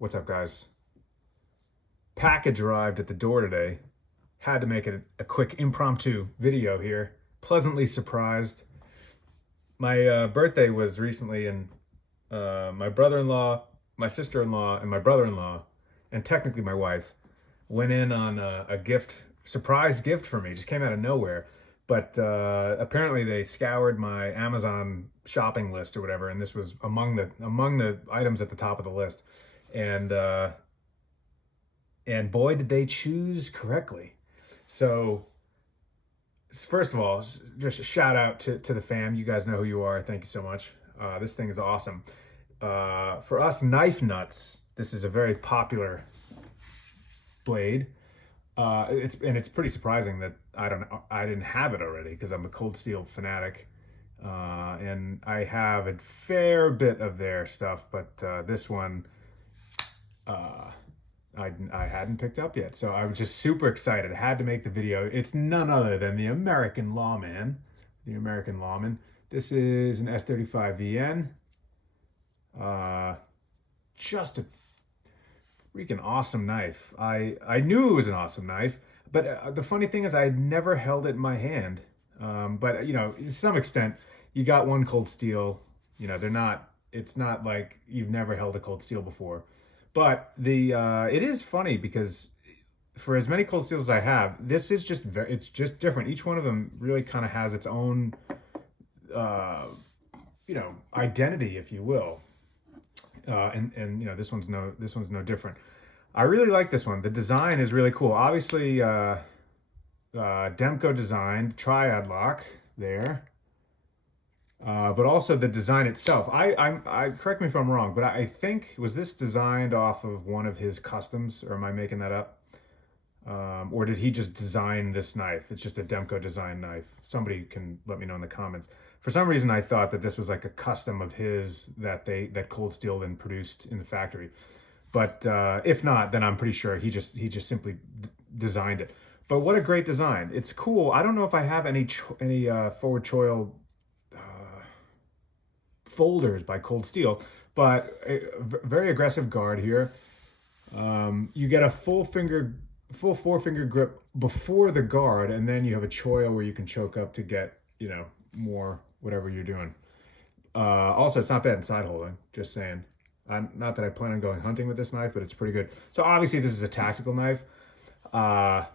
What's up, guys? Package arrived at the door today. Had to make it a quick impromptu video here. Pleasantly surprised. My birthday was recently, and my brother-in-law, my sister-in-law, and my brother-in-law, and technically my wife, went in on a gift, surprise gift for me. Just came out of nowhere. But apparently they scoured my Amazon shopping list or whatever, and this was among the items at the top of the list. And and boy, did they choose correctly. So, first of all, just a shout out to the fam. You guys know who you are. Thank you so much. This thing is awesome. For us knife nuts, this is a very popular blade. It's pretty surprising that I didn't have it already because I'm a cold steel fanatic, and I have a fair bit of their stuff, but this one I hadn't picked up yet. So I was just super excited. I had to make the video. It's none other than the American Lawman. The American Lawman. This is an S35VN. Just a freaking awesome knife. I knew it was an awesome knife, but the funny thing is I had never held it in my hand. But you know, to some extent, you got one cold steel. You know, it's not like you've never held a cold steel before. But it is funny because for as many cold steels as I have, this is it's just different. Each one of them really kind of has its own, identity, if you will. And you know, this one's no different. I really like this one. The design is really cool. Obviously, Demko designed triad lock there. But also the design itself. I correct me if I'm wrong, but I think, was this designed off of one of his customs, or am I making that up? Or did he just design this knife? It's just a Demko design knife. Somebody can let me know in the comments. For some reason, I thought that this was like a custom of his that Cold Steel then produced in the factory. But if not, then I'm pretty sure he just simply designed it. But what a great design! It's cool. I don't know if I have any forward choil folders by Cold Steel, but a very aggressive guard here. You get a full four-finger grip before the guard, and then you have a choil where you can choke up to get, more whatever you're doing. Also, it's not bad in side holding, just saying. Not that I plan on going hunting with this knife, but it's pretty good. So obviously this is a tactical knife. I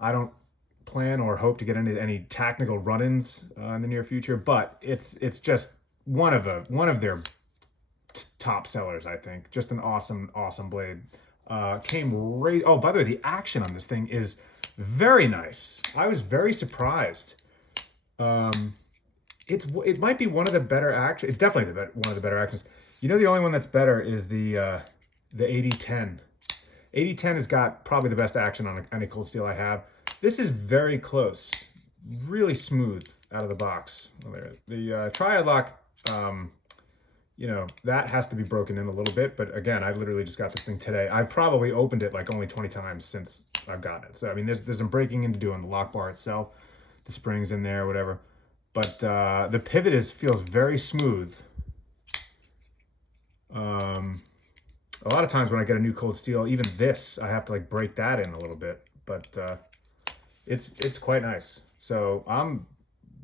don't plan or hope to get into any technical run-ins in the near future, but it's just one of their top sellers, I think. Just an awesome blade. Oh, by the way, the action on this thing is very nice. I was very surprised. It might be one of the better action. It's definitely one of the better actions. You know, the only one that's better is the 8010. 8010 has got probably the best action on any cold steel I have. This is very close, really smooth out of the box. The triad lock, that has to be broken in a little bit. But again, I literally just got this thing today. I probably opened it like only 20 times since I've gotten it. So I mean, there's some breaking into doing the lock bar itself, the springs in there, whatever. But the pivot feels very smooth. A lot of times when I get a new cold steel, even this, I have to like break that in a little bit. But it's quite nice. So I'm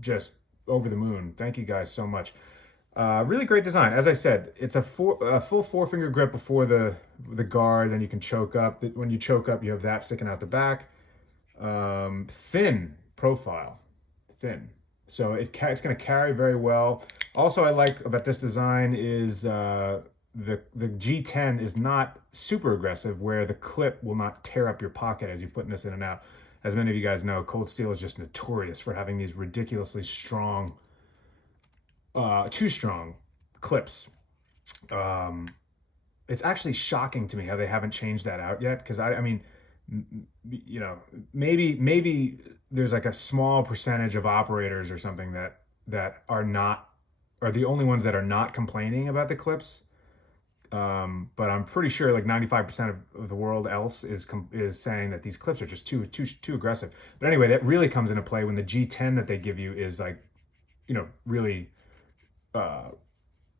just over the moon. Thank you guys so much. Really great design. As I said, it's a full four-finger grip before the guard, then you can choke up. When you choke up, you have that sticking out the back. Thin profile, thin. So it's going to carry very well. Also, I like about this design is the G10 is not super aggressive, where the clip will not tear up your pocket as you're putting this in and out. As many of you guys know, Cold Steel is just notorious for having these ridiculously strong, too strong clips. It's actually shocking to me how they haven't changed that out yet, because I mean, maybe there's like a small percentage of operators or something that are the only ones that are not complaining about the clips. But I'm pretty sure like 95% of the world else is saying that these clips are just too aggressive. But anyway, that really comes into play when the G10 that they give you is like, really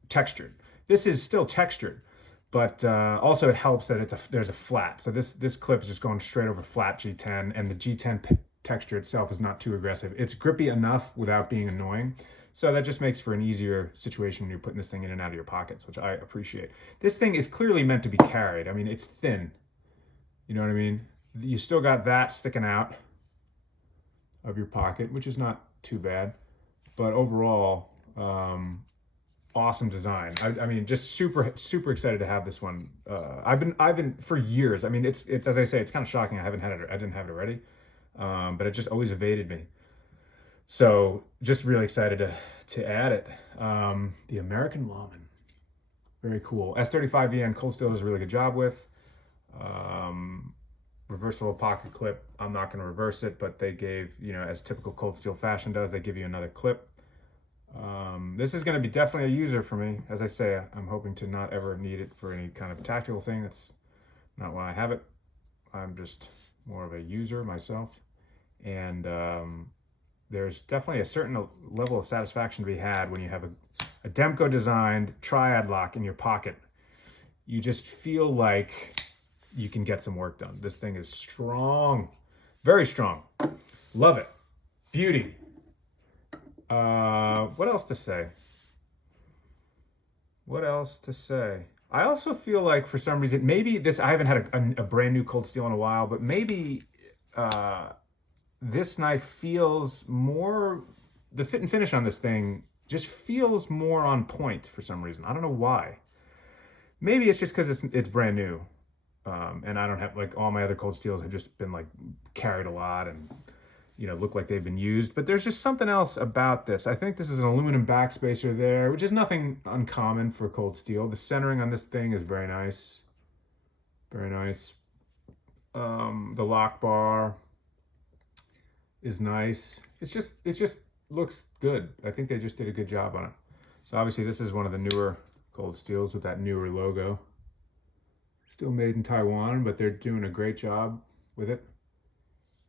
textured. This is still textured, But also it helps that there's a flat. So this clip is just going straight over flat G10, and the G10 texture itself is not too aggressive. It's grippy enough without being annoying. So that just makes for an easier situation when you're putting this thing in and out of your pockets, which I appreciate. This thing is clearly meant to be carried. I mean, it's thin. You know what I mean? You still got that sticking out of your pocket, which is not too bad. But overall, awesome design. I mean, just super excited to have this one. I've been for years. I mean, it's as I say, it's kind of shocking. I didn't have it already, but it just always evaded me. So just really excited to add it. The American Lawman, very cool. S35VN Cold Steel does a really good job with. Reversible pocket clip. I'm not going to reverse it, but they gave, as typical Cold Steel fashion does, they give you another clip. This is going to be definitely a user for me. As I say, I'm hoping to not ever need it for any kind of tactical thing. That's not why I have it. I'm just more of a user myself. And there's definitely a certain level of satisfaction to be had when you have a Demko designed triad lock in your pocket. You just feel like you can get some work done. This thing is strong, very strong. Love it. Beauty. What else to say? I also feel like for some reason, maybe this, I haven't had a brand new Cold Steel in a while, but maybe this knife feels more, the fit and finish on this thing just feels more on point for some reason. I don't know why. Maybe it's just because it's brand new. And I don't have, like, all my other Cold Steels have just been like carried a lot and look like they've been used, but there's just something else about this. I think this is an aluminum backspacer there, which is nothing uncommon for Cold Steel. The centering on this thing is very nice. Very nice. The lock bar is nice. It just looks good. I think they just did a good job on it. So obviously this is one of the newer Cold Steels with that newer logo. Still made in Taiwan, but they're doing a great job with it.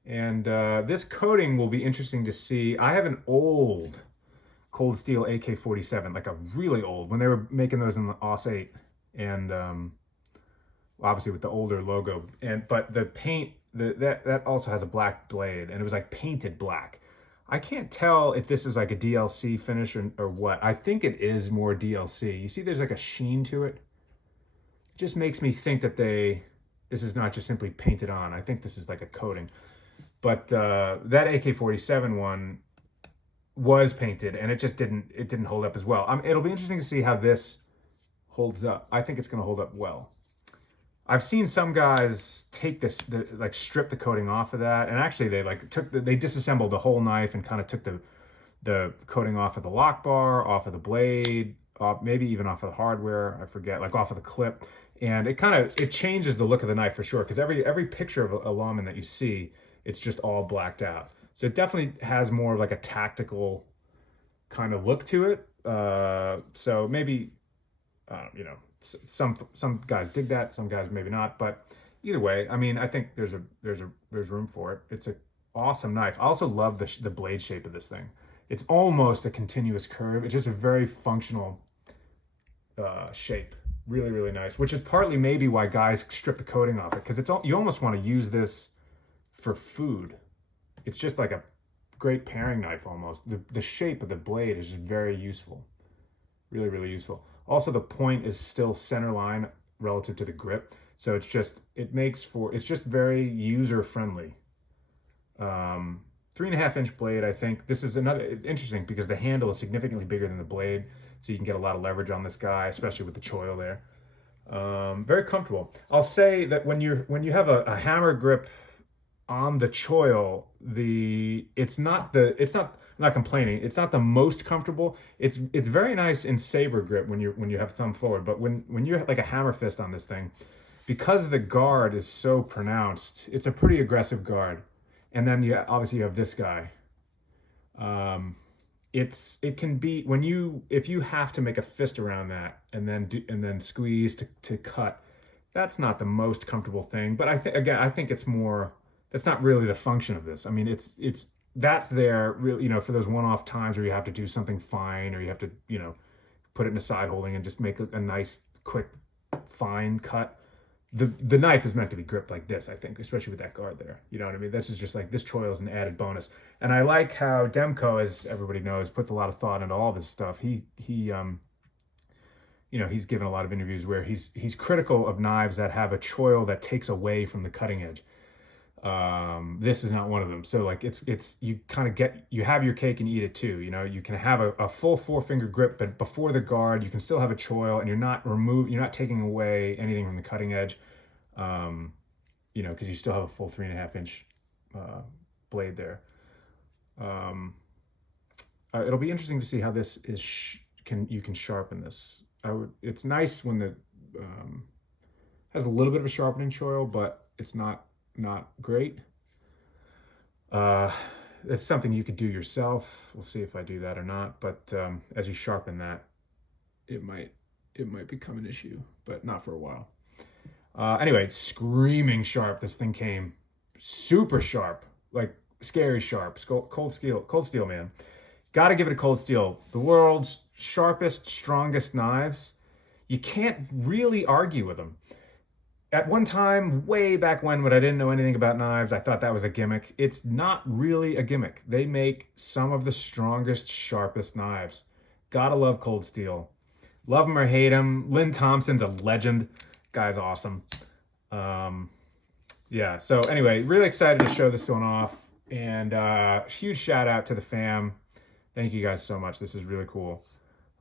And this coating will be interesting to see. I have an old Cold Steel AK-47, like a really old, when they were making those in the AUS 8, and obviously with the older logo. But the paint, that also has a black blade, and it was like painted black. I can't tell if this is like a DLC finish or what. I think it is more DLC. You see there's like a sheen to it. It just makes me think that this is not just simply painted on. I think this is like a coating. But that AK-47 one was painted, and it just didn't hold up as well. It'll be interesting to see how this holds up. I think it's going to hold up well. I've seen some guys take like strip the coating off of that, and actually they disassembled the whole knife and kind of took the coating off of the lock bar, off of the blade, maybe even off of the hardware. I forget, like off of the clip, and it changes the look of the knife for sure. Because every picture of a Lawman that you see, it's just all blacked out. So it definitely has more of like a tactical kind of look to it. So maybe, some guys dig that, some guys maybe not. But either way, I mean, I think there's room for it. It's an awesome knife. I also love the blade shape of this thing. It's almost a continuous curve. It's just a very functional shape. Really, really nice. Which is partly maybe why guys strip the coating off it, because you almost want to use this for food. It's just like a great paring knife almost. The shape of the blade is just very useful. Really, really useful. Also, the point is still center line relative to the grip. So it's just very user friendly. 3.5-inch blade, I think. This is interesting because the handle is significantly bigger than the blade. So you can get a lot of leverage on this guy, especially with the choil there. Very comfortable. I'll say that when you have a hammer grip on the choil, I'm not complaining. It's not the most comfortable. It's very nice in saber grip when you have thumb forward, but when you have like a hammer fist on this thing, because the guard is so pronounced, it's a pretty aggressive guard. And then obviously you have this guy. It can be if you have to make a fist around that and then squeeze to cut. That's not the most comfortable thing, but I think it's more. That's not really the function of this. I mean, that's there really, for those one-off times where you have to do something fine, or you have to, put it in a side holding and just make a nice, quick fine cut. The knife is meant to be gripped like this, I think, especially with that guard there. You know what I mean? This is just like, this choil is an added bonus. And I like how Demko, as everybody knows, puts a lot of thought into all this stuff. He you know, he's given a lot of interviews where he's critical of knives that have a choil that takes away from the cutting edge. This is not one of them. So like it's you kind of you have your cake and eat it too. You know, you can have a full 4-finger grip, but before the guard, you can still have a choil, and you're not taking away anything from the cutting edge. You know, because you still have a full 3.5-inch blade there. It'll be interesting to see how this is you can sharpen this. It's nice when the has a little bit of a sharpening choil, but it's not great. It's something you could do yourself. We'll see if I do that or not. But as you sharpen that, it might become an issue, but not for a while. Anyway, screaming sharp. This thing came super sharp, like scary sharp. Cold steel, man. Got to give it a Cold Steel. The world's sharpest, strongest knives. You can't really argue with them. At one time, way back when I didn't know anything about knives, I thought that was a gimmick. It's not really a gimmick. They make some of the strongest, sharpest knives. Gotta love Cold Steel. Love him or hate him. Lynn Thompson's a legend. Guy's awesome. Yeah, so anyway, really excited to show this one off. And huge shout out to the fam. Thank you guys so much. This is really cool.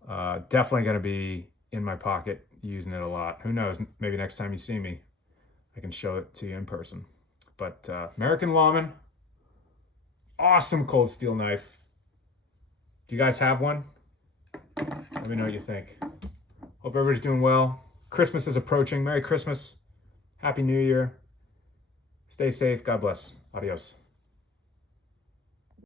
Definitely going to be in my pocket using it a lot. Who knows? Maybe next time you see me, I can show it to you in person. But American Lawman, awesome Cold Steel knife. Do you guys have one? Let me know what you think. Hope everybody's doing well. Christmas is approaching. Merry Christmas. Happy New Year. Stay safe. God bless. Adios.